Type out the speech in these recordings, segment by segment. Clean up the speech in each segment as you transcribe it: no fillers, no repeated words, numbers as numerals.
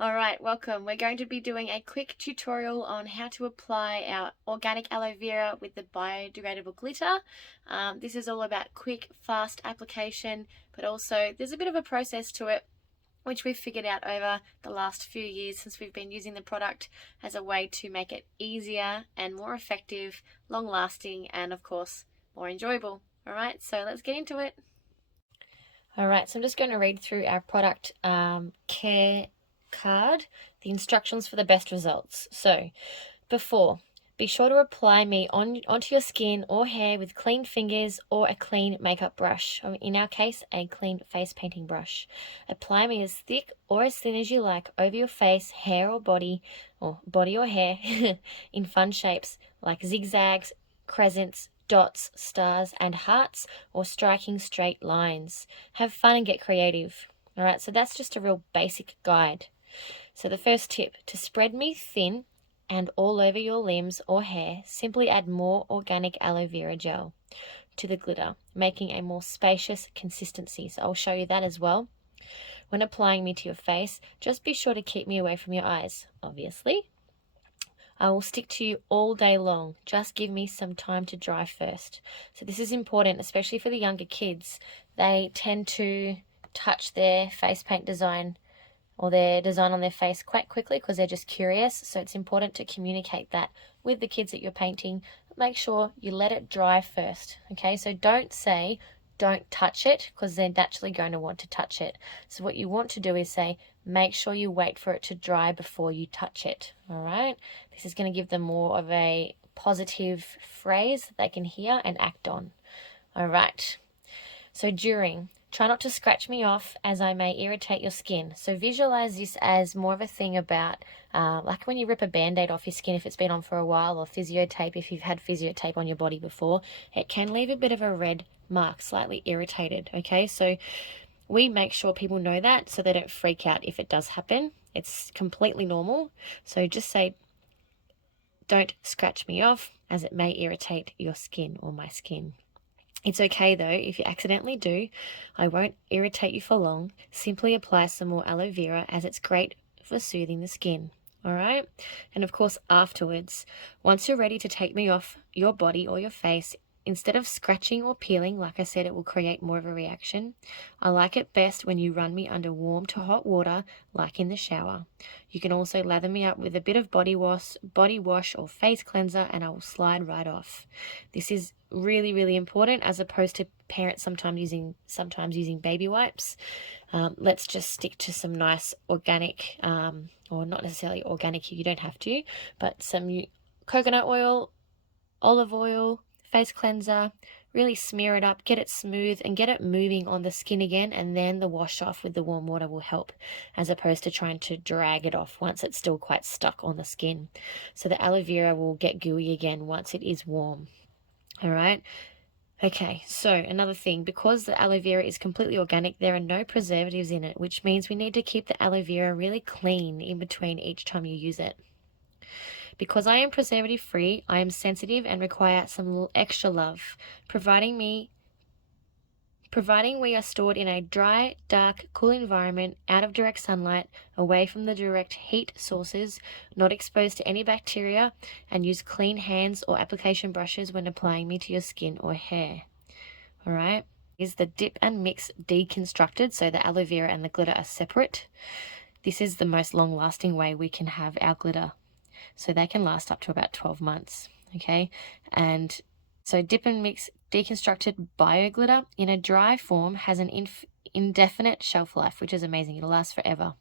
Alright, welcome. We're going to be doing a quick tutorial on how to apply our organic aloe vera with the biodegradable glitter. This is all about quick, fast application, but also there's a bit of a process to it, which we've figured out over the last few years since we've been using the product as a way to make it easier and more effective, long-lasting, and of course, more enjoyable. Alright, so let's get into it. Alright, so I'm just going to read through our product care card, the instructions for the best results. So, be sure to apply me onto your skin or hair with clean fingers or a clean makeup brush. In our case, a clean face painting brush. Apply me as thick or as thin as you like over your face, hair or body or hair in fun shapes like zigzags, crescents, dots, stars, and hearts, or striking straight lines. Have fun and get creative. Alright, so that's just a real basic guide. So the first tip, to spread me thin and all over your limbs or hair, simply add more organic aloe vera gel to the glitter, making a more spacious consistency. So I'll show you that as well. When applying me to your face, just be sure to keep me away from your eyes, obviously. I will stick to you all day long. Just give me some time to dry first. So this is important, especially for the younger kids. They tend to touch their face paint design or their design on their face quite quickly because they're just curious. So it's important to communicate that with the kids that you're painting. Make sure you let it dry first. Okay, so don't say, don't touch it, because they're naturally going to want to touch it. So what you want to do is say, make sure you wait for it to dry before you touch it. All right, this is going to give them more of a positive phrase that they can hear and act on. All right, so try not to scratch me off as I may irritate your skin. So visualize this as more of a thing about like when you rip a band-aid off your skin if it's been on for a while, or physio tape if you've had physio tape on your body before. It can leave a bit of a red mark, slightly irritated. Okay, so we make sure people know that so they don't freak out if it does happen. It's completely normal. So just say, don't scratch me off as it may irritate your skin or my skin. It's okay though, if you accidentally do. I won't irritate you for long. Simply apply some more aloe vera as it's great for soothing the skin. Alright? And of course afterwards, once you're ready to take me off your body or your face, instead of scratching or peeling, like I said, it will create more of a reaction. I like it best when you run me under warm to hot water, like in the shower. You can also lather me up with a bit of body wash or face cleanser, and I will slide right off. This is really, really important, as opposed to parents sometimes using baby wipes. Let's just stick to some nice organic, or not necessarily organic, you don't have to, but some coconut oil, olive oil, face cleanser. Really smear it up, get it smooth, and get it moving on the skin again, and then the wash off with the warm water will help, as opposed to trying to drag it off once it's still quite stuck on the skin. So the aloe vera will get gooey again once it is warm. All right. Okay, so another thing, because the aloe vera is completely organic, there are no preservatives in it, which means we need to keep the aloe vera really clean in between each time you use it. Because I am preservative free, I am sensitive and require some extra love, providing we are stored in a dry, dark, cool environment, out of direct sunlight, away from the direct heat sources, not exposed to any bacteria, and use clean hands or application brushes when applying me to your skin or hair. Alright, is the dip and mix deconstructed, so the aloe vera and the glitter are separate. This is the most long-lasting way we can have our glitter. So they can last up to about 12 months, okay? And so dip and mix deconstructed bio glitter in a dry form has an indefinite shelf life, which is amazing. It'll last forever.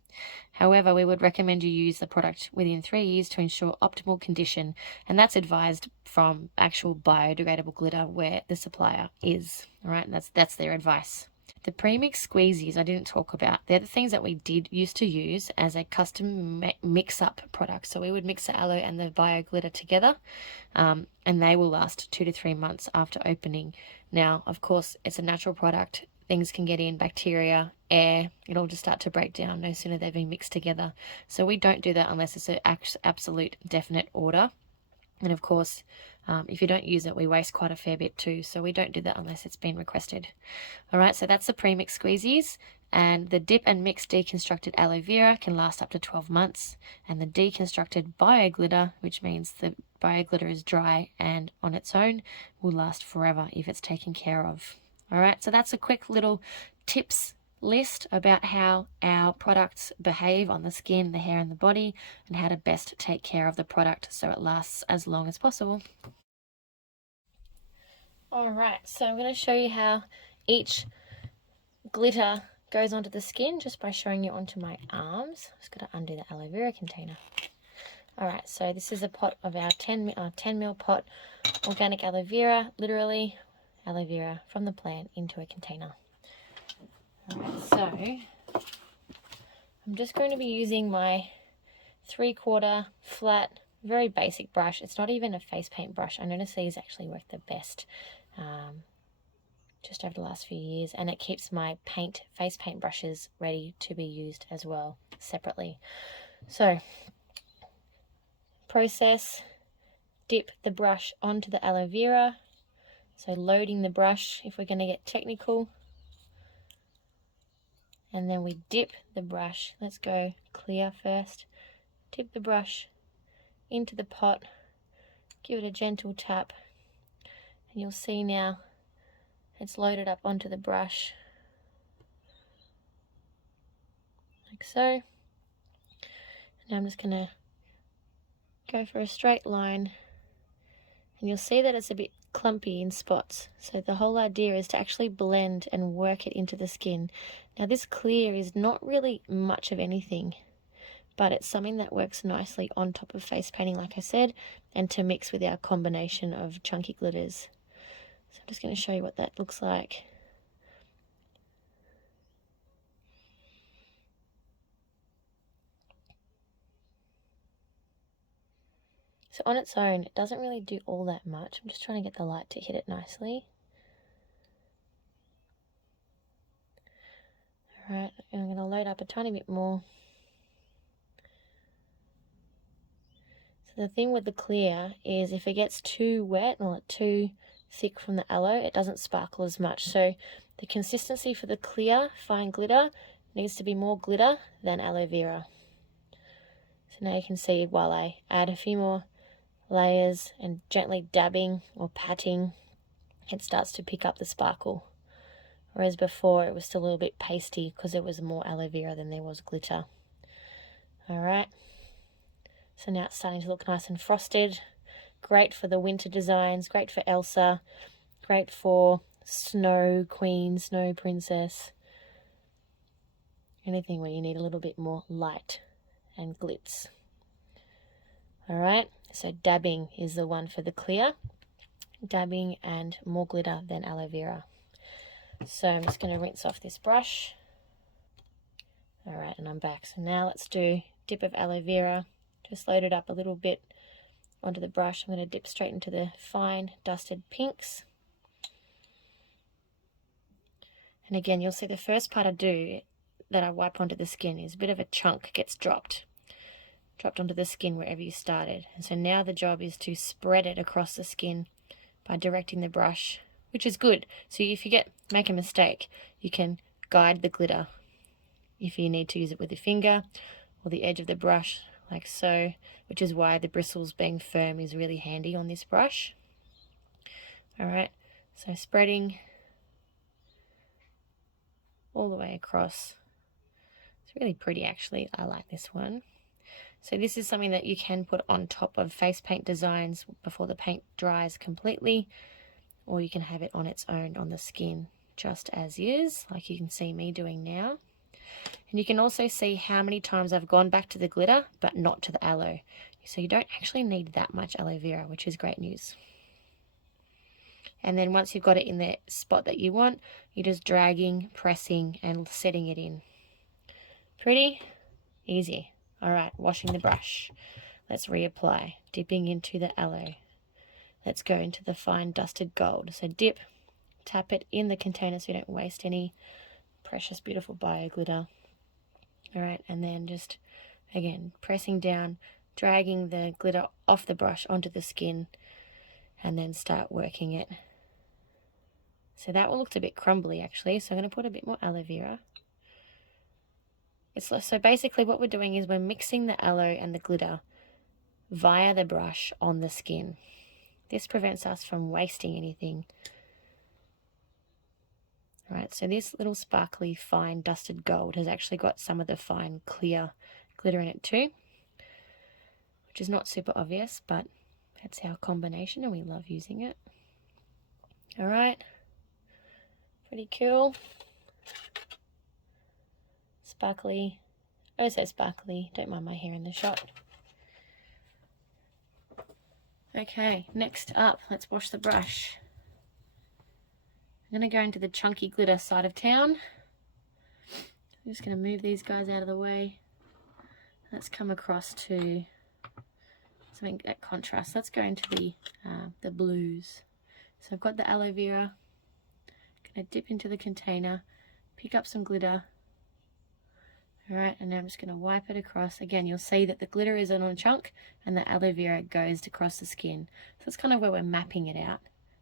However, we would recommend you use the product within 3 years to ensure optimal condition, and that's advised from actual biodegradable glitter where the supplier is, all right? That's their advice. The premix squeezies I didn't talk about. They're the things that we used to use as a custom mix-up product. So we would mix the aloe and the bio glitter together, and they will last 2 to 3 months after opening. Now, of course, it's a natural product. Things can get in, bacteria, air, it'll just start to break down no sooner they've been mixed together. So we don't do that unless it's an absolute definite order. And of course, if you don't use it, we waste quite a fair bit too. So we don't do that unless it's been requested. All right, so that's the premix squeezies. And the dip and mix deconstructed aloe vera can last up to 12 months. And the deconstructed bio glitter, which means the bio glitter is dry and on its own, will last forever if it's taken care of. All right, so that's a quick little tips list about how our products behave on the skin, the hair, and the body, and how to best take care of the product so it lasts as long as possible. All right, so I'm going to show you how each glitter goes onto the skin just by showing you onto my arms. Just got to undo the aloe vera container. All right, so this is a pot of our 10 ml pot, organic aloe vera, literally aloe vera from the plant into a container. All right, so I'm just going to be using my 3/4 flat, very basic brush. It's not even a face paint brush. I notice these actually work the best just over the last few years, and it keeps my face paint brushes ready to be used as well separately. So process, dip the brush onto the aloe vera, so loading the brush if we're going to get technical, and then we dip the brush. Let's go clear first. Dip the brush into the pot, give it a gentle tap, and you'll see now it's loaded up onto the brush, like so. And I'm just going to go for a straight line, and you'll see that it's a bit clumpy in spots. So the whole idea is to actually blend and work it into the skin. Now this clear is not really much of anything, but it's something that works nicely on top of face painting, like I said, and to mix with our combination of chunky glitters. So I'm just going to show you what that looks like. So on its own, it doesn't really do all that much. I'm just trying to get the light to hit it nicely. Alright, and I'm going to load up a tiny bit more. So the thing with the clear is if it gets too wet or too thick from the aloe, it doesn't sparkle as much. So the consistency for the clear fine glitter needs to be more glitter than aloe vera. So now you can see while I add a few more layers and gently dabbing or patting, it starts to pick up the sparkle. Whereas before it was still a little bit pasty because it was more aloe vera than there was glitter. Alright, so now it's starting to look nice and frosted. Great for the winter designs, great for Elsa, great for Snow Queen, Snow Princess. Anything where you need a little bit more light and glitz. Alright, so dabbing is the one for the clear. Dabbing and more glitter than aloe vera. So I'm just going to rinse off this brush. Alright, and I'm back. So now let's do dip of aloe vera. Just load it up a little bit onto the brush. I'm going to dip straight into the fine dusted pinks. And again, you'll see the first part I do that I wipe onto the skin is a bit of a chunk gets dropped onto the skin wherever you started. And so now the job is to spread it across the skin by directing the brush, which is good. So if you make a mistake, you can guide the glitter if you need to use it with your finger or the edge of the brush, like so, which is why the bristles being firm is really handy on this brush. Alright, so spreading all the way across. It's really pretty actually. I like this one. So this is something that you can put on top of face paint designs before the paint dries completely, or you can have it on its own on the skin just as is, like you can see me doing now. And you can also see how many times I've gone back to the glitter but not to the aloe. So you don't actually need that much aloe vera, which is great news. And then once you've got it in the spot that you want, you're just dragging, pressing and setting it in. Pretty easy. Alright, washing the brush. Let's reapply. Dipping into the aloe. Let's go into the fine dusted gold. So dip, tap it in the container so you don't waste any precious beautiful bio glitter. Alright, and then just again pressing down, dragging the glitter off the brush onto the skin, and then start working it. So that one looked a bit crumbly actually, so I'm going to put a bit more aloe vera. So basically what we're doing is we're mixing the aloe and the glitter via the brush on the skin. This prevents us from wasting anything. Alright, so this little sparkly fine dusted gold has actually got some of the fine clear glitter in it too, which is not super obvious, but that's our combination and we love using it. Alright, pretty cool. Sparkly, oh so sparkly, don't mind my hair in the shot. Okay, next up, let's wash the brush. I'm going to go into the chunky glitter side of town. I'm just going to move these guys out of the way. Let's come across to something that contrasts. Let's go into the blues. So I've got the aloe vera. I'm going to dip into the container, pick up some glitter. Alright, and now I'm just going to wipe it across. Again, you'll see that the glitter is on a chunk and the aloe vera goes across the skin. So that's kind of where we're mapping it out.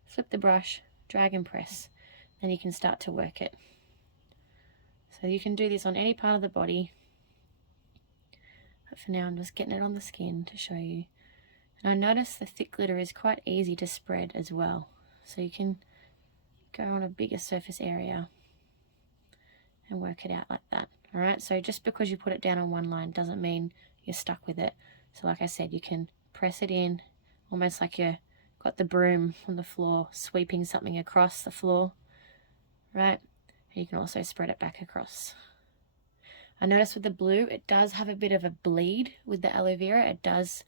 Flip the brush, drag and press, then you can start to work it. So you can do this on any part of the body. But for now I'm just getting it on the skin to show you. And I notice the thick glitter is quite easy to spread as well. So you can go on a bigger surface area and work it out like that. Alright, so just because you put it down on one line doesn't mean you're stuck with it. So like I said, you can press it in almost like you've got the broom on the floor sweeping something across the floor, right? And you can also spread it back across. I notice with the blue it does have a bit of a bleed with the aloe vera. It does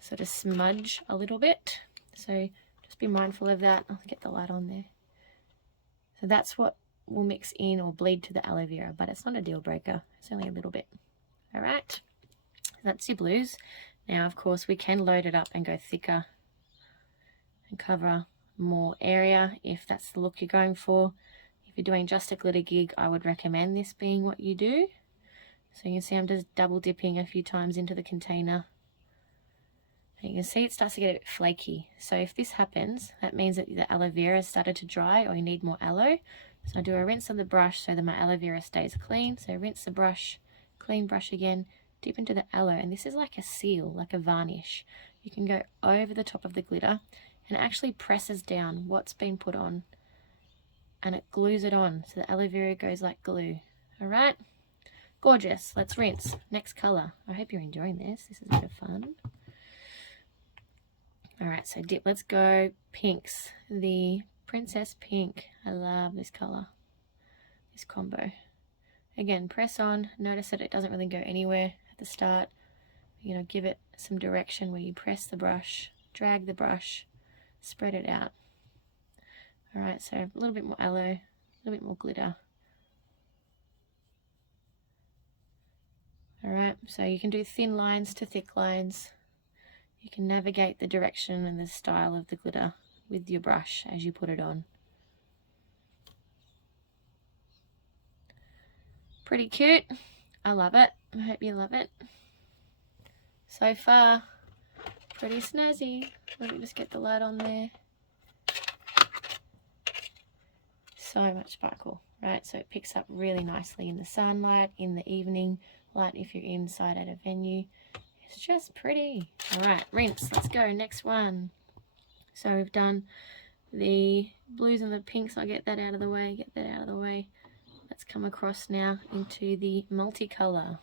sort of smudge a little bit, so just be mindful of that. I'll get the light on there. So that's what will mix in or bleed to the aloe vera, but it's not a deal breaker. It's only a little bit. All right, that's your blues. Now, of course, we can load it up and go thicker and cover more area if that's the look you're going for. If you're doing just a glitter gig, I would recommend this being what you do. So you can see I'm just double dipping a few times into the container. And you can see it starts to get a bit flaky. So if this happens, that means that the aloe vera has started to dry or you need more aloe. So I do a rinse of the brush so that my aloe vera stays clean. So rinse the brush, clean brush again, dip into the aloe, and this is like a seal, like a varnish. You can go over the top of the glitter and it actually presses down what's been put on and it glues it on. So the aloe vera goes like glue. All right, gorgeous. Let's rinse. Next color. I hope you're enjoying this. This is a bit of fun. All right, so dip. Let's go pinks. The Princess Pink. I love this color, this combo. Again, press on. Notice that it doesn't really go anywhere at the start. You know, give it some direction where you press the brush, drag the brush, spread it out. All right, so a little bit more aloe, a little bit more glitter. All right, so you can do thin lines to thick lines. You can navigate the direction and the style of the glitter with your brush as you put it on. Pretty cute. I love it. I hope you love it. So far, pretty snazzy. Let me just get the light on there. So much sparkle, right? So it picks up really nicely in the sunlight, in the evening light if you're inside at a venue. It's just pretty. All right, rinse. Let's go. Next one. So we've done the blues and the pinks. I'll get that out of the way, get that out of the way. Let's come across now into the multicolor.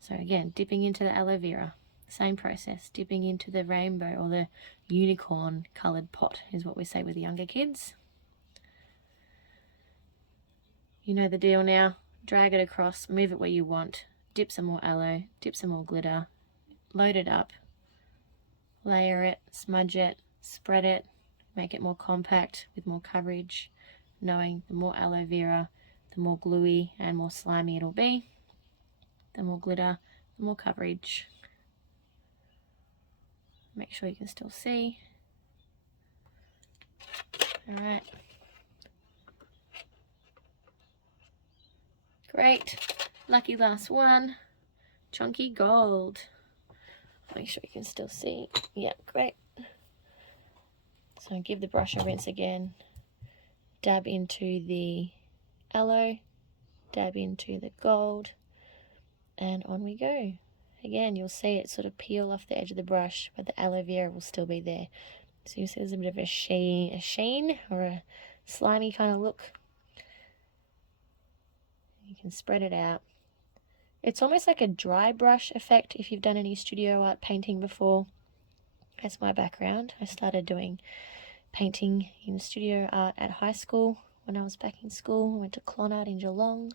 So again, dipping into the aloe vera. Same process, dipping into the rainbow or the unicorn colored pot is what we say with younger kids. You know the deal now. Drag it across, move it where you want. Dip some more aloe, dip some more glitter, load it up. Layer it, smudge it, spread it, make it more compact with more coverage, knowing the more aloe vera, the more gluey and more slimy it'll be. The more glitter, the more coverage. Make sure you can still see. All right. Great. Lucky last one. Chunky gold. Make sure you can still see. Yeah, great. So give the brush a rinse again. Dab into the aloe. dab into the gold, and on we go. Again, you'll see it sort of peel off the edge of the brush, but the aloe vera will still be there. So you see there's a bit of a sheen or a slimy kind of look. You can spread it out. It's almost like a dry brush effect if you've done any studio art painting before. That's my background. I started doing painting in studio art at high school when I was back in school. I went to Clonard in Geelong.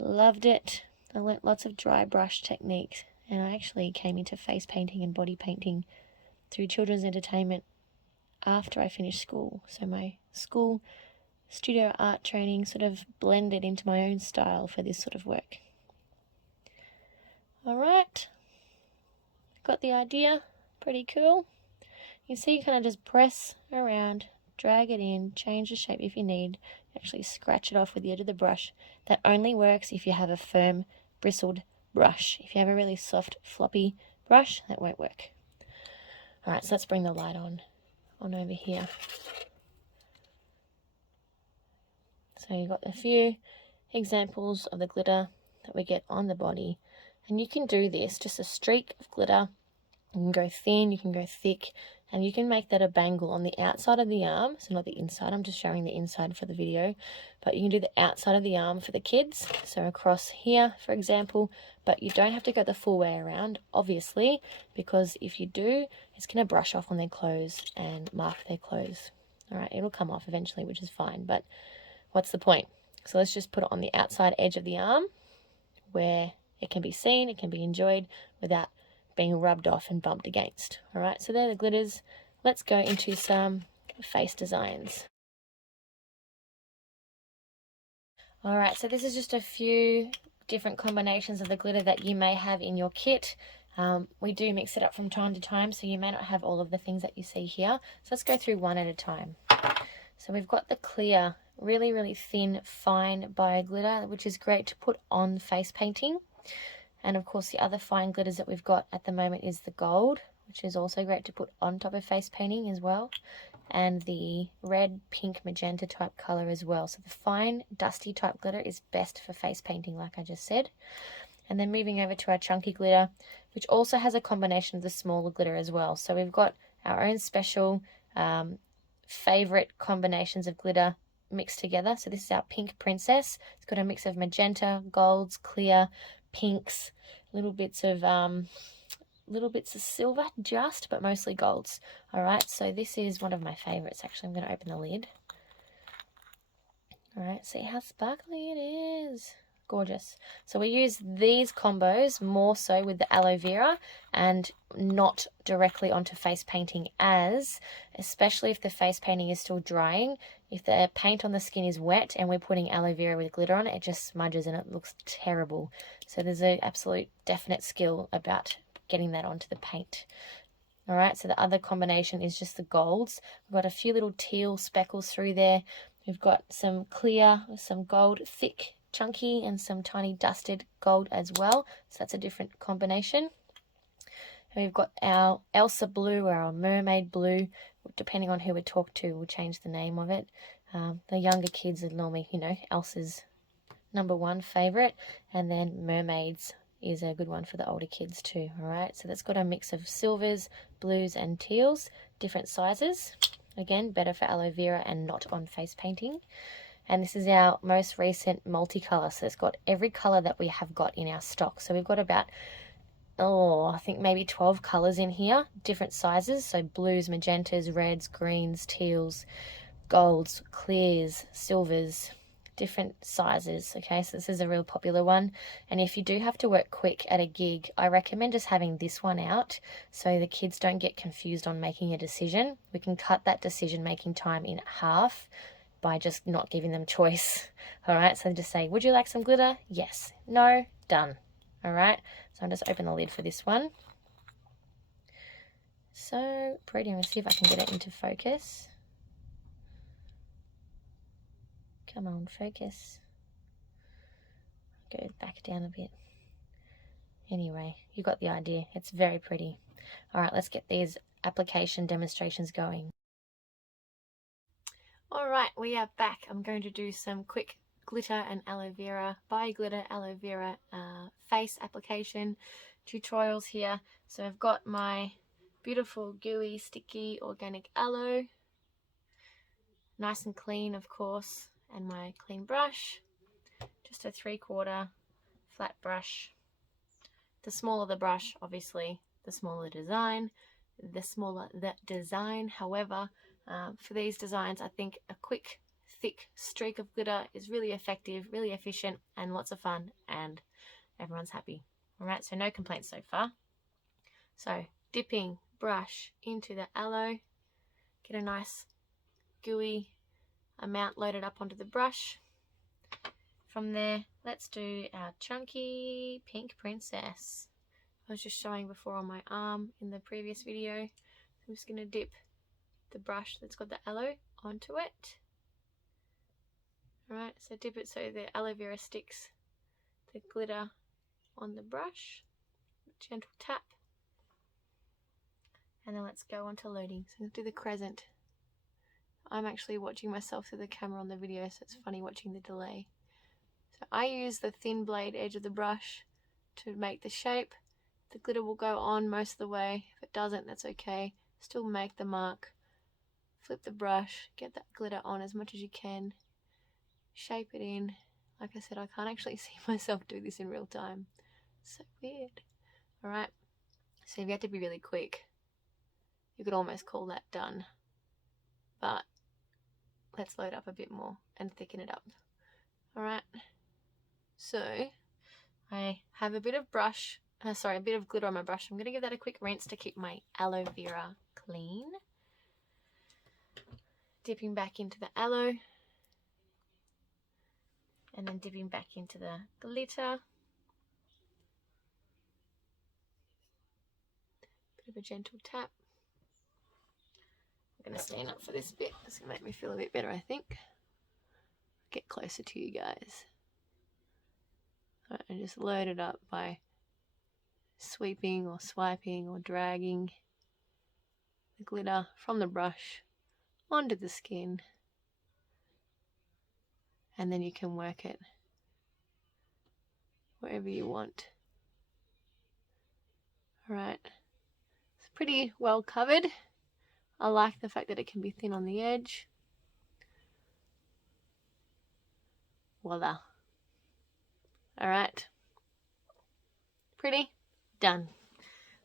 I loved it. I learnt lots of dry brush techniques, and I actually came into face painting and body painting through children's entertainment after I finished school. So my school studio art training sort of blended into my own style for this sort of work. Alright, got the idea. Pretty cool. You see, you kind of just press around, drag it in, change the shape if you need, actually scratch it off with the edge of the brush. That only works if you have a firm, bristled brush. If you have a really soft, floppy brush, that won't work. Alright, so let's bring the light on over here. So you've got a few examples of the glitter that we get on the body. And you can do this, just a streak of glitter. You can go thin, you can go thick, and you can make that a bangle on the outside of the arm. So not the inside, I'm just showing the inside for the video. But you can do the outside of the arm for the kids. So across here, for example. But you don't have to go the full way around, obviously, because if you do, it's going to brush off on their clothes and mark their clothes. Alright, it'll come off eventually, which is fine, but what's the point? So let's just put it on the outside edge of the arm where it can be seen, it can be enjoyed without being rubbed off and bumped against. Alright, so they're the glitters. Let's go into some face designs. Alright, so this is just a few different combinations of the glitter that you may have in your kit. We do mix it up from time to time, so you may not have all of the things that you see here. So let's go through one at a time. So we've got the clear, really, really thin, fine bio glitter, which is great to put on face painting. And of course the other fine glitters that we've got at the moment is the gold, which is also great to put on top of face painting as well. And the red, pink, magenta type color as well. So the fine, dusty type glitter is best for face painting, like I just said. And then moving over to our chunky glitter, which also has a combination of the smaller glitter as well. So we've got our own special favorite combinations of glitter mixed together. So this is our pink princess. It's got a mix of magenta, golds, clear, pinks, little bits of silver just, but mostly golds. All right, so this is one of my favorites. Actually, I'm going to open the lid. All right, see how sparkly it is. Gorgeous. So we use these combos more so with the aloe vera and not directly onto face painting, as especially if the face painting is still drying, if the paint on the skin is wet and we're putting aloe vera with glitter on it, it just smudges and it looks terrible. So there's an absolute definite skill about getting that onto the paint. All right, so the other combination is just the golds. We've got a few little teal speckles through there. We've got some clear, some gold, thick, chunky, and some tiny dusted gold as well. So that's a different combination. And we've got our Elsa blue or our mermaid blue. Depending on who we talk to, we'll change the name of it. The younger kids are normally, Elsa's #1 favorite. And then mermaids is a good one for the older kids too. All right, so that's got a mix of silvers, blues, and teals, different sizes. Again, better for aloe vera and not on face painting. And this is our most recent multicolor. So it's got every color that we have got in our stock. So we've got about, I think maybe 12 colors in here, different sizes. So blues, magentas, reds, greens, teals, golds, clears, silvers, different sizes. Okay, so this is a real popular one. And if you do have to work quick at a gig, I recommend just having this one out so the kids don't get confused on making a decision. We can cut that decision making time in half by just not giving them choice. All right, so just say, would you like some glitter? Yes. No. Done. All right, so I'll just open the lid for this one. So pretty. I'm going to see if I can get it into focus. Come on, focus. Go back down a bit. Anyway, you got the idea. It's very pretty. All right, let's get these application demonstrations going. All right, we are back. I'm going to do some quick glitter and aloe vera, bio glitter aloe vera face application tutorials here. So I've got my beautiful gooey sticky organic aloe, nice and clean of course, and my clean brush, just a 3/4 flat brush. The smaller the brush, obviously the smaller design, the smaller the design. However, for these designs I think a quick thick streak of glitter is really effective, really efficient, and lots of fun, and everyone's happy. Alright, so no complaints so far. So dipping brush into the aloe, get a nice gooey amount loaded up onto the brush. From there, let's do our chunky pink princess. I was just showing before on my arm in the previous video. I'm just going to dip the brush that's got the aloe onto it. Alright, so dip it so the aloe vera sticks the glitter on the brush. Gentle tap. And then let's go on to loading. So I'm going to do the crescent. I'm actually watching myself through the camera on the video, so it's funny watching the delay. So I use the thin blade edge of the brush to make the shape. The glitter will go on most of the way. If it doesn't, that's okay. Still make the mark. Flip the brush, get that glitter on as much as you can. Shape it in. Like I said, I can't actually see myself do this in real time. So weird. Alright, so if you have to be really quick, you could almost call that done. But let's load up a bit more and thicken it up. Alright, so I have a bit of brush, a bit of glitter on my brush. I'm going to give that a quick rinse to keep my aloe vera clean. Dipping back into the aloe. And then dipping back into the glitter. Bit of a gentle tap. I'm going to stand up for this bit. It's going to make me feel a bit better, I think. Get closer to you guys. Right, and just load it up by sweeping or swiping or dragging the glitter from the brush onto the skin. And then you can work it wherever you want. Alright, it's pretty well covered. I like the fact that it can be thin on the edge. Voila. Alright, pretty done.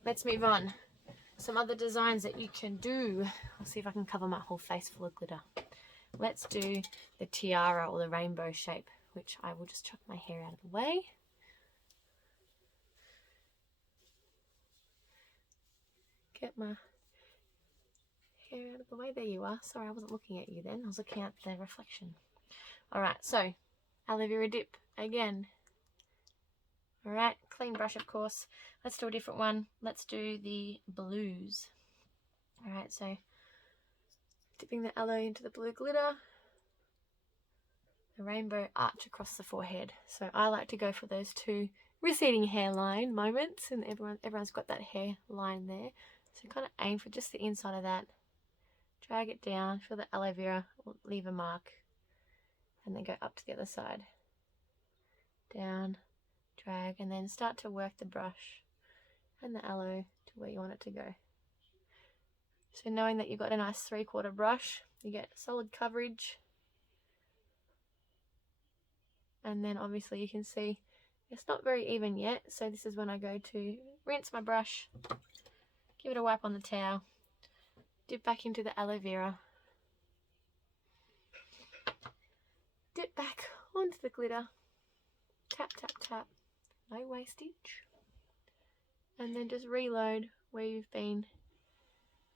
Let's move on. Some other designs that you can do. I'll see if I can cover my whole face full of glitter. Let's do the tiara or the rainbow shape, which I will just chuck my hair out of the way. Get my hair out of the way. There you are. Sorry, I wasn't looking at you then. I was looking at the reflection. Alright, so aloe vera dip again. Alright, clean brush of course. Let's do a different one. Let's do the blues. Alright, so dipping the aloe into the blue glitter. The rainbow arch across the forehead. So I like to go for those two receding hairline moments, and everyone's got that hairline there. So kind of aim for just the inside of that. Drag it down, feel the aloe vera, leave a mark, and then go up to the other side. Down, drag, and then start to work the brush and the aloe to where you want it to go. So knowing that you've got a nice 3/4 brush, you get solid coverage. And then obviously you can see it's not very even yet, so this is when I go to rinse my brush, give it a wipe on the towel, dip back into the aloe vera, dip back onto the glitter, tap tap tap, no wastage, and then just reload where you've been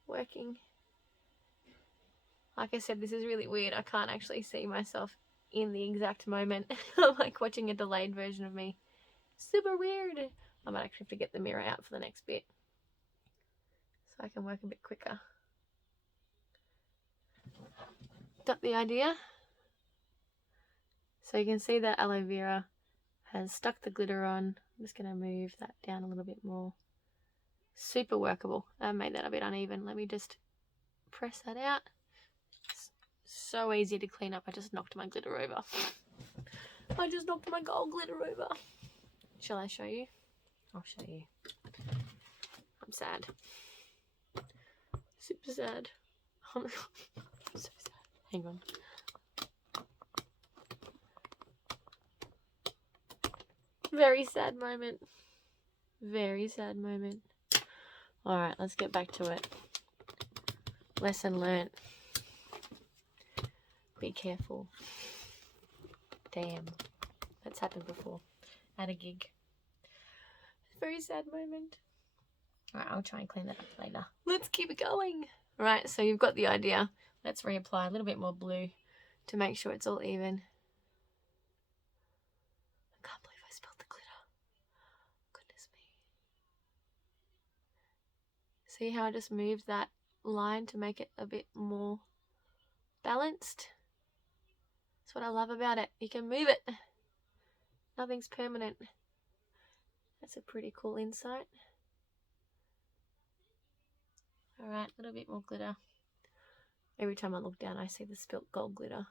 working. Like I said, this is really weird. I can't actually see myself in the exact moment. I'm like watching a delayed version of me. Super weird. I might actually have to get the mirror out for the next bit so I can work a bit quicker. Got the idea? So you can see that aloe vera has stuck the glitter on. I'm just going to move that down a little bit more. Super workable. I made that a bit uneven. Let me just press that out. It's so easy to clean up. I just knocked my glitter over. I just knocked my gold glitter over. Shall I show you? I'll show you. I'm sad. Super sad. Oh my god. I'm so sad. Hang on. Very sad moment. Very sad moment. Alright, let's get back to it. Lesson learnt. Be careful. Damn. That's happened before. At a gig. Very sad moment. Alright, I'll try and clean that up later. Let's keep it going. Right, so you've got the idea. Let's reapply a little bit more blue to make sure it's all even. I can't believe I spilled the glitter. Goodness me. See how I just moved that line to make it a bit more balanced? That's what I love about it. You can move it. Nothing's permanent. That's a pretty cool insight. Alright, a little bit more glitter. Every time I look down I see the spilt gold glitter.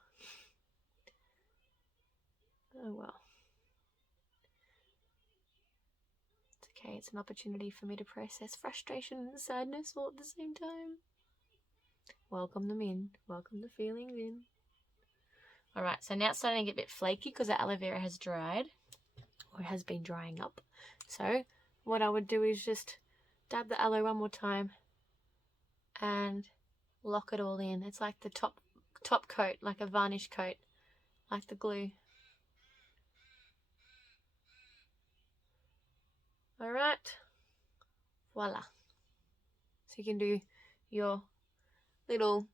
Oh well. It's okay, it's an opportunity for me to process frustration and sadness all at the same time. Welcome them in. Welcome the feelings in. Alright, so now it's starting to get a bit flaky because the aloe vera has dried. Or it has been drying up. So what I would do is just dab the aloe one more time and lock it all in. It's like the top coat, like a varnish coat, like the glue. Alright, voila. So you can do your little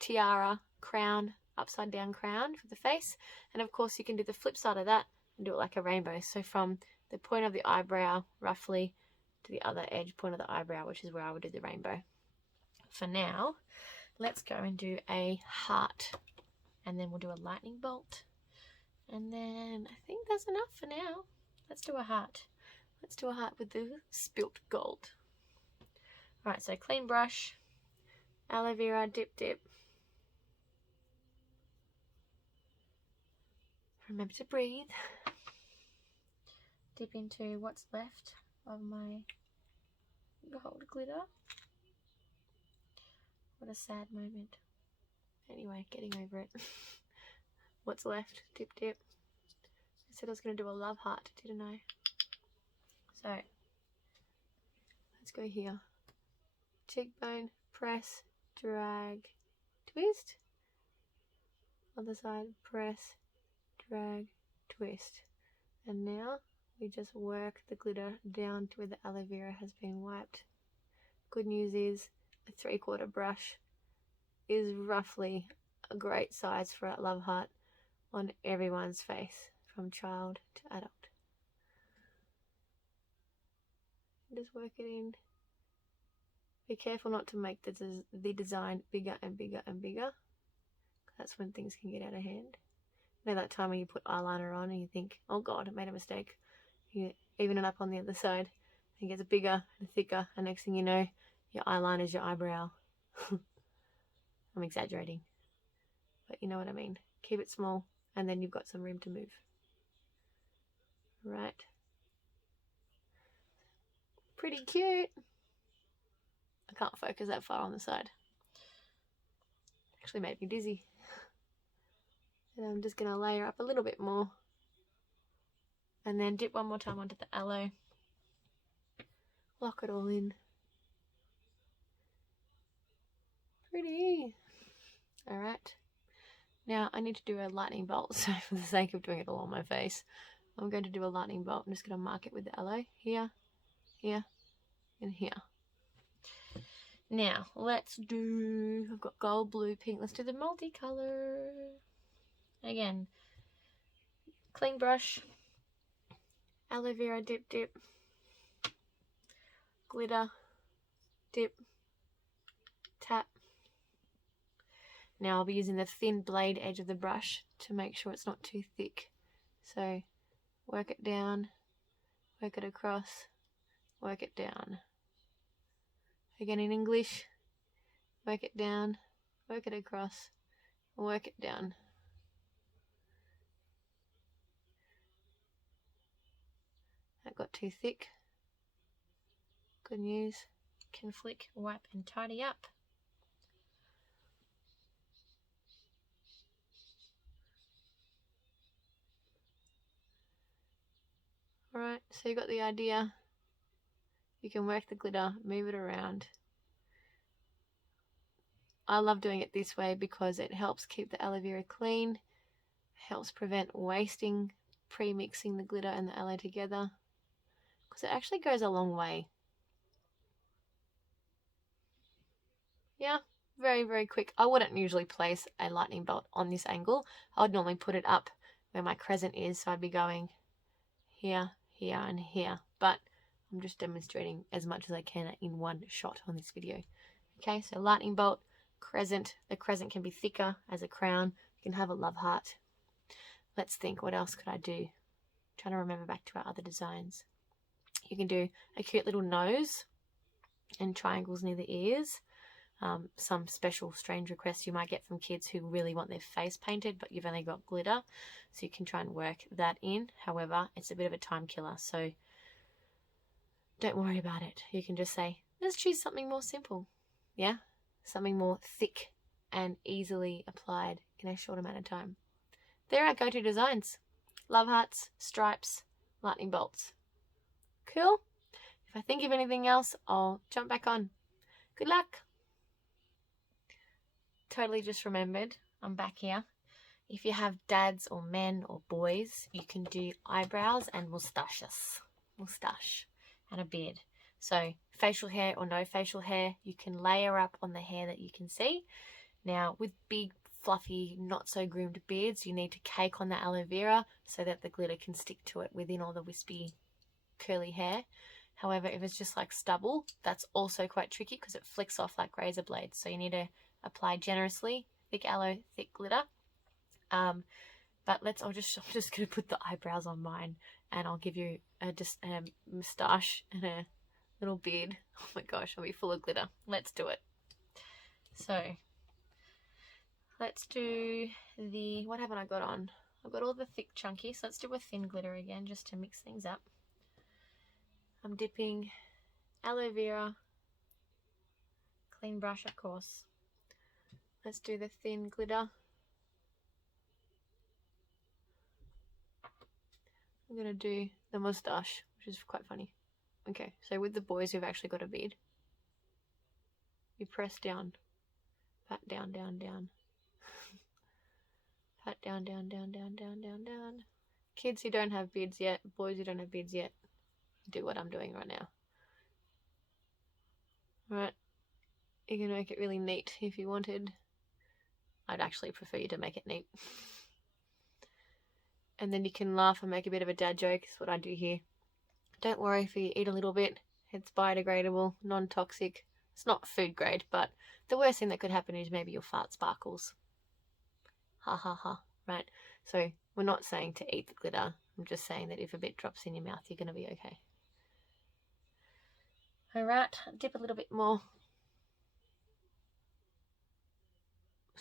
tiara crown, upside down crown for the face, and of course you can do the flip side of that and do it like a rainbow. So from the point of the eyebrow roughly to the other edge point of the eyebrow, which is where I would do the rainbow. For now, let's go and do a heart, and then we'll do a lightning bolt, and then I think that's enough for now. Let's do a heart. Let's do a heart with the spilt gold. Alright, so clean brush, aloe vera, dip. Remember to breathe. Dip into what's left of my gold glitter. What a sad moment. Anyway, getting over it. What's left? Dip. I said I was going to do a love heart, didn't I? So, let's go here. Cheekbone, press, drag, twist. Other side, press, drag, twist. And now we just work the glitter down to where the aloe vera has been wiped. Good news is a 3/4 brush is roughly a great size for a love heart on everyone's face, from child to adult. Just work it in. Be careful not to make the design bigger and bigger. That's when things can get out of hand. You know that time when you put eyeliner on and you think, oh god, I made a mistake. You even it up on the other side. It gets bigger and thicker, and next thing you know, your eyeliner is your eyebrow. I'm exaggerating, but you know what I mean. Keep it small, and then you've got some room to move. Right. Pretty cute. I can't focus that far on the side. Actually made me dizzy. And I'm just going to layer up a little bit more. And then dip one more time onto the aloe. Lock it all in. Pretty. Alright. Now I need to do a lightning bolt. So for the sake of doing it all on my face, I'm going to do a lightning bolt. I'm just going to mark it with the aloe. Here, here, and here. Now let's do, I've got gold, blue, pink. Let's do the multicolor. Again, clean brush, aloe vera, dip, glitter, dip, tap. Now I'll be using the thin blade edge of the brush to make sure it's not too thick. So work it down, work it across, work it down. Again in English, work it down, work it across, work it down. got too thick. Good news. Can flick, wipe and tidy up. Alright, so you got the idea. You can work the glitter, move it around. I love doing it this way because it helps keep the aloe vera clean, helps prevent wasting, pre-mixing the glitter and the aloe together, because it actually goes a long way. Yeah, very, very quick. I wouldn't usually place a lightning bolt on this angle. I would normally put it up where my crescent is, so I'd be going here, here, and here. But I'm just demonstrating as much as I can in one shot on this video. Okay, so lightning bolt, crescent. The crescent can be thicker as a crown. You can have a love heart. Let's think, what else could I do? I'm trying to remember back to our other designs. You can do a cute little nose and triangles near the ears. Some special strange requests you might get from kids who really want their face painted, but you've only got glitter, so you can try and work that in. However, it's a bit of a time killer, so don't worry about it. You can just say, let's choose something more simple. Yeah, something more thick and easily applied in a short amount of time. There are go-to designs: love hearts, stripes, lightning bolts. Cool. If I think of anything else, I'll jump back on. Good luck. Totally just remembered, I'm back here. If you have dads or men or boys, you can do eyebrows and mustaches. Mustache and a beard. So facial hair or no facial hair, you can layer up on the hair that you can see. Now with big, fluffy, not so groomed beards, you need to cake on the aloe vera so that the glitter can stick to it within all the wispy, curly hair. However, if it's just like stubble, that's also quite tricky because it flicks off like razor blades. So you need to apply generously, thick aloe, thick glitter. But I'm just going to put the eyebrows on mine, and I'll give you a moustache and a little beard. Oh my gosh, I'll be full of glitter. Let's do it. So let's do the, what haven't I got on? I've got all the thick chunky, so let's do a thin glitter again just to mix things up. I'm dipping aloe vera, clean brush of course. Let's do the thin glitter. I'm going to do the moustache, which is quite funny. Okay, so with the boys who've actually got a beard, you press down, pat down, down, down. Pat down, down, down, down, down, down, down. Kids who don't have beards yet, boys who don't have beards yet, do what I'm doing right now. Alright, you can make it really neat if you wanted. I'd actually prefer you to make it neat. And then you can laugh and make a bit of a dad joke. That's what I do here. Don't worry if you eat a little bit. It's biodegradable, non-toxic. It's not food grade, but the worst thing that could happen is maybe your fart sparkles. Ha ha ha. Right. So we're not saying to eat the glitter. I'm just saying that if a bit drops in your mouth, you're going to be okay. Alright, dip a little bit more.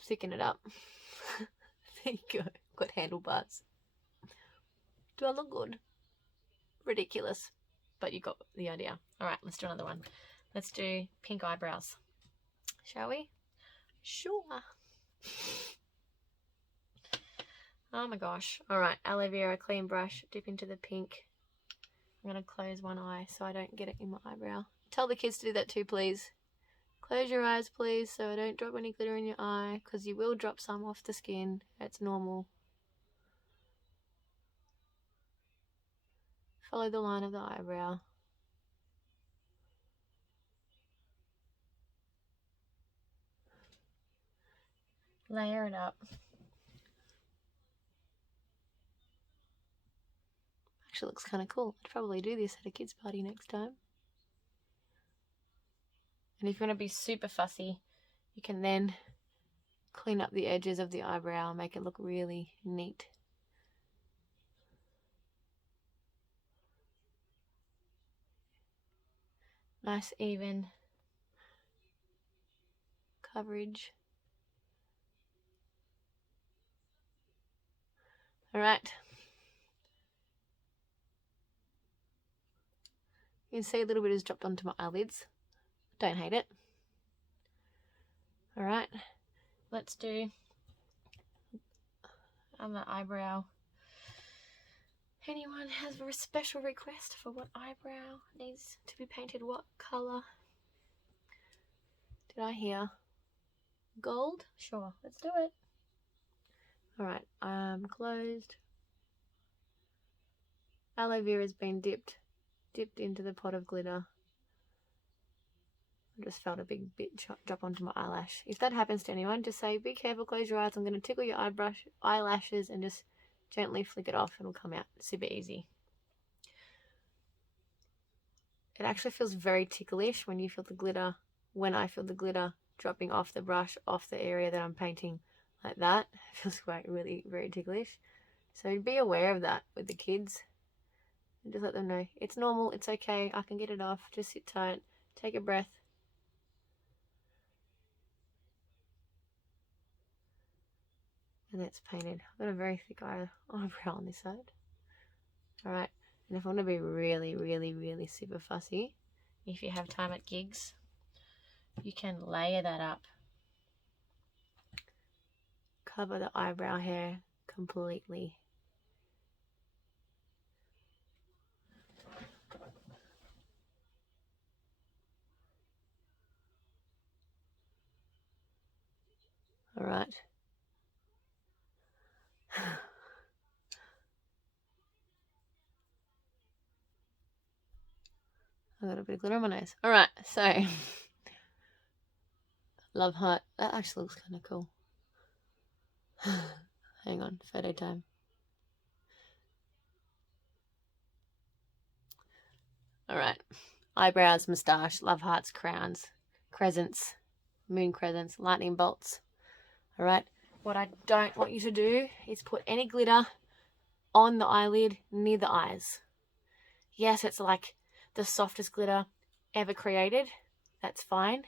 Thicken it up. There you go. Got handlebars. Do I look good? Ridiculous. But you got the idea. Alright, let's do another one. Let's do pink eyebrows. Shall we? Sure. Oh my gosh. Alright, aloe vera, clean brush, dip into the pink. I'm going to close one eye so I don't get it in my eyebrow. Tell the kids to do that too, please. Close your eyes, please, so I don't drop any glitter in your eye, because you will drop some off the skin. It's normal. Follow the line of the eyebrow. Layer it up. Actually looks kind of cool. I'd probably do this at a kids' party next time. And if you want to be super fussy, you can then clean up the edges of the eyebrow and make it look really neat. Nice even coverage. Alright. You can see a little bit has dropped onto my eyelids. Don't hate it. Alright, let's do on the eyebrow. Anyone has a special request for what eyebrow needs to be painted? What colour? Did I hear gold? Sure, let's do it. Alright, closed. Aloe vera has been dipped into the pot of glitter. I just felt a big bit drop onto my eyelash. If that happens to anyone, just say, be careful, close your eyes. I'm going to tickle your eyelashes and just gently flick it off. It'll come out super easy. It actually feels very ticklish when you feel the glitter, when I feel the glitter dropping off the brush, off the area that I'm painting like that. It feels quite really very ticklish. So be aware of that with the kids. And just let them know, it's normal, it's okay, I can get it off. Just sit tight, take a breath. And that's painted. I've got a very thick eyebrow on this side. Alright, and if I want to be really, really, really super fussy, if you have time at gigs, you can layer that up. Cover the eyebrow hair completely. Alright. I got a bit of glitter on my nose. Alright, so love heart. That actually looks kind of cool. Hang on, photo time. Alright. Eyebrows, moustache, love hearts, crowns, crescents, moon crescents, lightning bolts. Alright. What I don't want you to do is put any glitter on the eyelid near the eyes. Yes, it's like the softest glitter ever created. That's fine.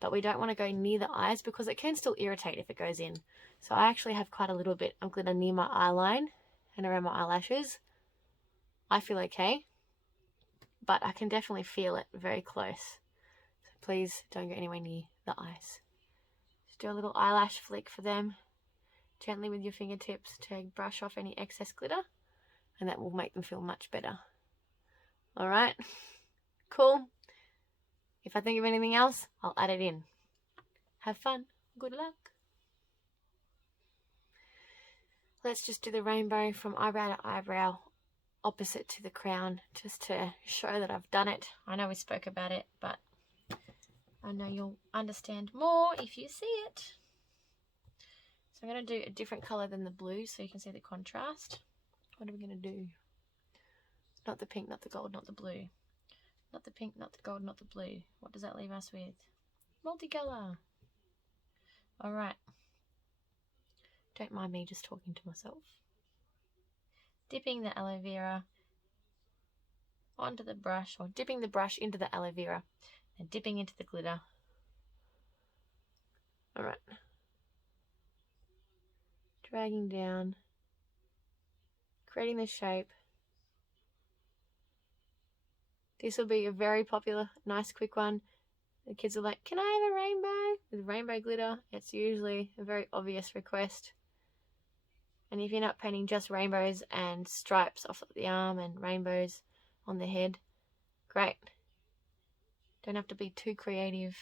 But we don't want to go near the eyes because it can still irritate if it goes in. So I actually have quite a little bit of glitter near my eye line and around my eyelashes. I feel okay, but I can definitely feel it very close. So please don't go anywhere near the eyes. Just do a little eyelash flick for them, gently with your fingertips to brush off any excess glitter, and that will make them feel much better. Alright, cool. If I think of anything else, I'll add it in. Have fun. Good luck. Let's just do the rainbow from eyebrow to eyebrow, opposite to the crown, just to show that I've done it. I know we spoke about it, but I know you'll understand more if you see it. So I'm going to do a different colour than the blue so you can see the contrast. What are we going to do? Not the pink, not the gold, not the blue. Not the pink, not the gold, not the blue. What does that leave us with? Multicolour. Alright. Don't mind me just talking to myself. Dipping the aloe vera onto the brush, or dipping the brush into the aloe vera and dipping into the glitter. Alright. Dragging down, creating the shape. This will be a very popular, nice, quick one. The kids are like, can I have a rainbow? With rainbow glitter, it's usually a very obvious request. And if you're not painting just rainbows and stripes off the arm and rainbows on the head, great. Don't have to be too creative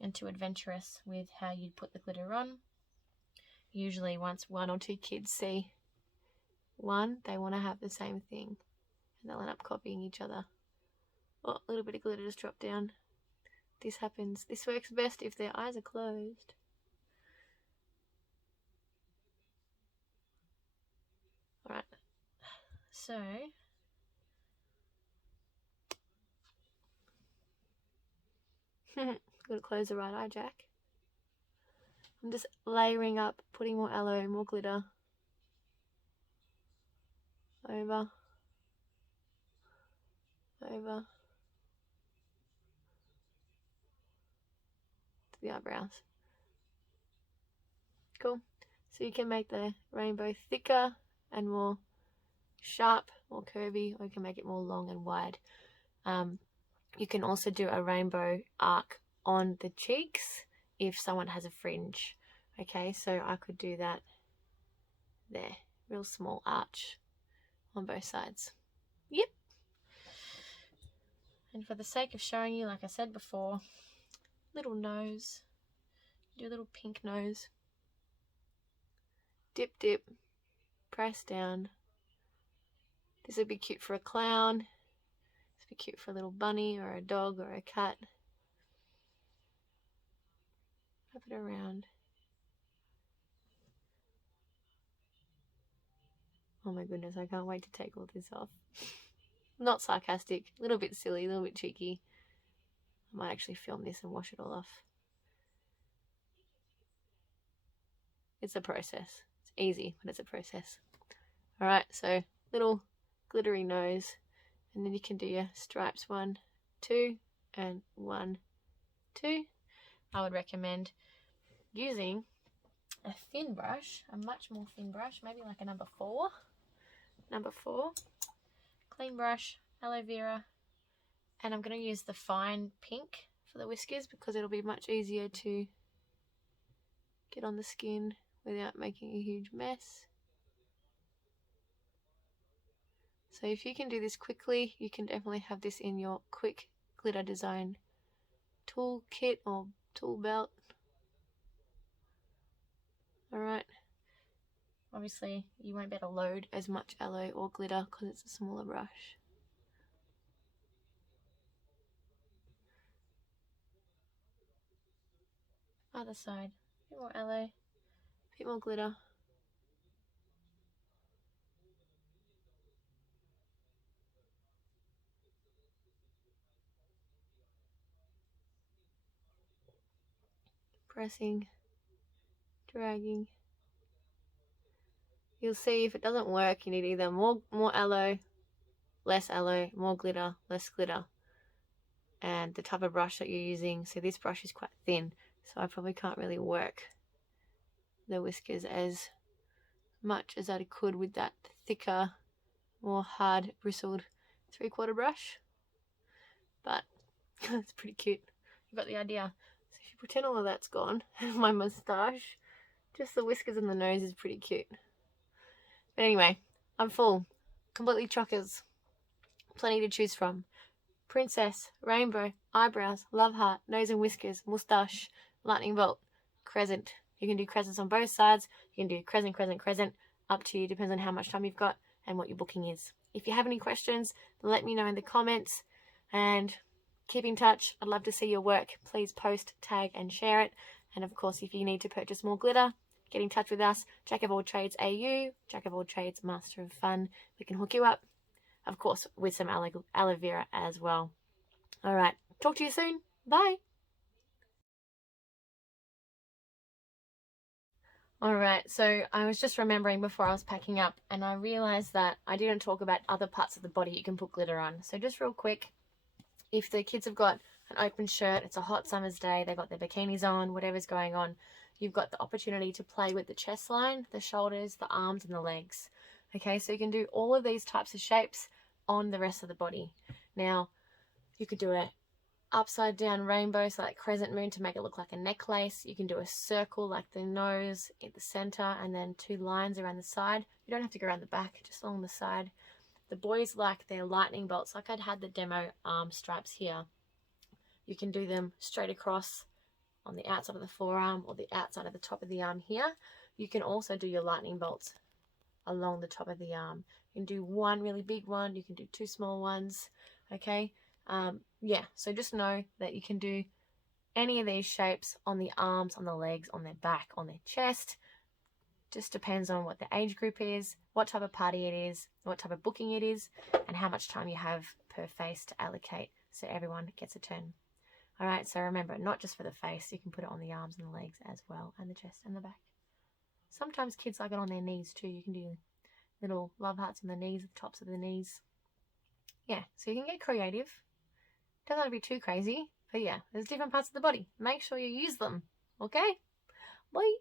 and too adventurous with how you put the glitter on. Usually once one or two kids see one, they want to have the same thing. And they'll end up copying each other. Oh, a little bit of glitter just dropped down. This happens. This works best if their eyes are closed. Alright. So, gotta close the right eye, Jack. I'm just layering up, putting more aloe, more glitter. Over. Over. To the eyebrows. Cool. So you can make the rainbow thicker and more sharp, more curvy, or you can make it more long and wide. You can also do a rainbow arc on the cheeks if someone has a fringe. Okay, so I could do that there, real small arch on both sides. Yep. And for the sake of showing you, like I said before, little nose, do a little pink nose, dip, dip, press down. This would be cute for a clown. This would be cute for a little bunny or a dog or a cat. Wrap it around. Oh my goodness, I can't wait to take all this off. Not sarcastic, a little bit silly, a little bit cheeky. I might actually film this and wash it all off. It's a process. It's easy, but it's a process. Alright, so little glittery nose, and then you can do your stripes 1, 2, and 1, 2. I would recommend using a thin brush, a much more thin brush, maybe like a number 4. Number 4, clean brush, aloe vera, and I'm going to use the fine pink for the whiskers because it'll be much easier to get on the skin without making a huge mess. So if you can do this quickly, you can definitely have this in your quick glitter design tool kit or tool belt. Alright. Obviously, you won't be able to load as much aloe or glitter because it's a smaller brush. Other side. A bit more aloe, a bit more glitter. Pressing, dragging. You'll see if it doesn't work, you need either more aloe, less aloe, more glitter, less glitter. And the type of brush that you're using. So this brush is quite thin, so I probably can't really work the whiskers as much as I could with that thicker, more hard bristled 3/4 brush. But it's pretty cute. You got the idea. So if you pretend all of that's gone, my moustache, just the whiskers and the nose is pretty cute. But anyway, I'm full. Completely chockers. Plenty to choose from. Princess, rainbow, eyebrows, love heart, nose and whiskers, moustache, lightning bolt, crescent. You can do crescents on both sides. You can do crescent, crescent, crescent. Up to you. Depends on how much time you've got and what your booking is. If you have any questions, let me know in the comments. And keep in touch. I'd love to see your work. Please post, tag, and share it. And of course, if you need to purchase more glitter, get in touch with us. Jack of all trades AU, Jack of all trades Master of Fun. We can hook you up. Of course, with some aloe vera as well. All right. Talk to you soon. Bye. All right. So I was just remembering before I was packing up, and I realized that I didn't talk about other parts of the body you can put glitter on. So just real quick, if the kids have got an open shirt, it's a hot summer's day, they've got their bikinis on, whatever's going on, you've got the opportunity to play with the chest line, the shoulders, the arms, and the legs. Okay, so you can do all of these types of shapes on the rest of the body. Now, you could do a upside down rainbow, so like crescent moon to make it look like a necklace. You can do a circle like the nose at the center and then 2 lines around the side. You don't have to go around the back, just along the side. The boys like their lightning bolts, like I'd had the demo arm stripes here. You can do them straight across on the outside of the forearm or the outside of the top of the arm here. You can also do your lightning bolts along the top of the arm. You can do 1 really big one, you can do 2 small ones, okay? Yeah, so just know that you can do any of these shapes on the arms, on the legs, on their back, on their chest. Just depends on what the age group is, what type of party it is, what type of booking it is, and how much time you have per face to allocate so everyone gets a turn. All right, so remember, not just for the face, you can put it on the arms and the legs as well, and the chest and the back. Sometimes kids like it on their knees too. You can do little love hearts on the knees, the tops of the knees. Yeah, so you can get creative. Doesn't have to be too crazy, but yeah, there's different parts of the body. Make sure you use them, okay? Bye.